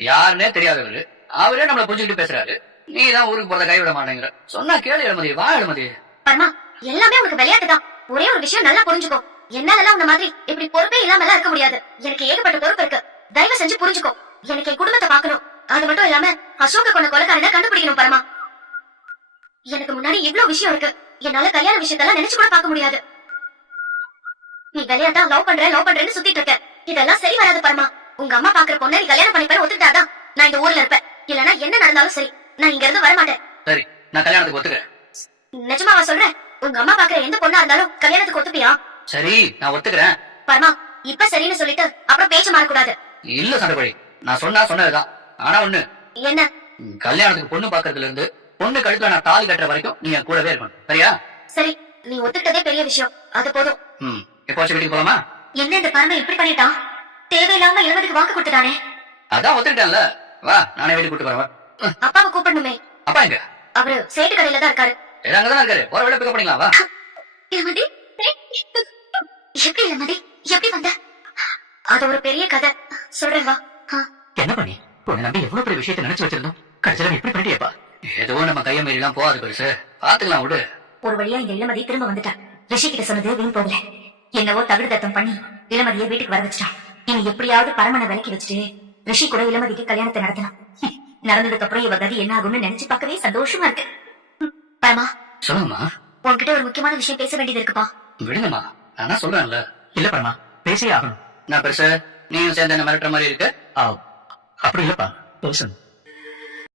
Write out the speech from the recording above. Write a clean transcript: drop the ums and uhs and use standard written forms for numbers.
யாருன்னே தெரியாதவரு அவரே நம்மள புரிஞ்சுக்கிட்டு பேசுறாரு. நீ தான் ஊருக்கு போறத கைவிட மாட்டேங்கிற. சொன்னா கேளு எழுமதி, வா எழுமதி. பரமா, எல்லாமே உனக்கு விளையாட்டுதான். ஒரே ஒரு விஷயம் நல்லா புரிஞ்சுக்கோ. என்னால உன்ன மாதிரி இப்படி பொறுப்பே இல்லாம எல்லாம் இருக்க முடியாது. எனக்கு ஏகப்பட்ட பொறுப்பு இருக்கு. தயவு செஞ்சு புரிஞ்சுக்கோ. எனக்கு என் குடும்பத்தை பாக்கணும். அது மட்டும் இல்லாம அசோக கொண்ட கொலைக்காரனை கண்டுபிடிக்கணும் பரமா. எனக்கு முன்னாடி இவ்வளவு விஷயம் இருக்கு. என்னால கல்யாண விஷயத்தெல்லாம் நினைச்சு கூட பார்க்க முடியாது. நீ விளையாட்டா லவ் பண்றேன்னு சுத்திட்டு இருக்க. இதெல்லாம் சரி வராது பரமா. உங்க அம்மா பாக்குற பொண்ணை நீ கல்யாணம் பண்ணிப்பேன் ஒத்துக்கிட்டாதான் நான் இந்த ஊர்ல இருப்பேன். இல்லனா என்ன நடந்தாலும் சரி, நான் இங்க இருந்து வர மாட்டேன். சரி, நான் கல்யாணத்துக்கு ஒத்துக்கிறேன். நிஜமாவா சொல்றேன்? உங்க அம்மா பாக்குற எந்த பொண்ணா இருந்தாலும் கல்யாணத்துக்கு ஒத்துப்பியா? சரி, நான் ஒத்துக்கிறேன். பரமா, இப்ப சரின்னு சொல்லிட்டு அப்புறம் பேச்சு மாறக்கூடாது. இல்ல சண்டைப்படி, நான் சொன்னதுதான். ஆனா ஒண்ணு, என்ன? கல்யாணத்துக்கு பொண்ணு பாக்குறதுல இருந்து பொண்ணு கழுத்துல நான் தாலி கட்டுற வரைக்கும் நீ என் கூடவே இருக்கணும். சரியா? சரி, நீ ஒத்துக்கிட்டதே பெரிய விஷயம். அது போதும். எப்போ வீட்டுக்கு போலாமா? என்ன இந்த பரம இப்படி பண்ணிட்டான்? தேவையில்லாம எழுவதுக்கு வாக்கு கொடுத்துட்டானே. அதான் ஒத்துக்கிட்டேன்ல. வா, நானே வீட்டுக்கு கூட்டு போறேன். அப்பாவை கூப்பிடணுமே. அப்பா எங்க? அவரு சேட்டு கடையில தான் இருக்காரு. அங்கதான் இருக்காரு. போற வேலை பிக்கப் பண்ணிக்கலாம். வா. இளமதி, எப்படி இளமதி, எப்படி வந்த? அது ஒரு பெரிய கதை சொல்றேன், வா. என்ன பண்ணி உன்னை நம்பி எவ்வளவு பெரிய விஷயத்தை நினைச்சு வச்சிருந்தோம். கடைசியில இப்படி பண்ணிட்டியப்பா. ஏதோ நம்ம கைய மீறி எல்லாம் போகாது பெருசு. பாத்துக்கலாம் விடு. ஒரு வழியா இந்த இளமதி திரும்ப வந்துட்டான். ரிஷி கிட்ட சொன்னது வீண் போகல. என்னவோ தகுடு தத்தம் பண்ணி இளமதியை வீட்டுக்கு வர வச்சுட்டான். இனி எப்படியாவது பரமனை விலக்கி வச்சுட்டு ரிஷி கூட இளமதிக்கு கல்யாணத்தை நடத்தணும். நடந்ததுக்கு அப்புறம் இவ கதி என்ன ஆகும்னு நினைச்சு பார்க்கவே சந்தோஷமா இருக்கு. பரமா, சொல்லுங்கம்மா. உன்கிட்ட ஒரு முக்கியமான விஷயம் பேச வேண்டியது இருக்குப்பா. விடுங்கம்மா, நான் சொல்றேன்ல. இல்ல பரமா, பேசே ஆகணும். நான் பெருசு நீயும் சேர்ந்து என்ன மிரட்டுற மாதிரி இருக்கு. அப்படி இல்லப்பா, பேசணும்.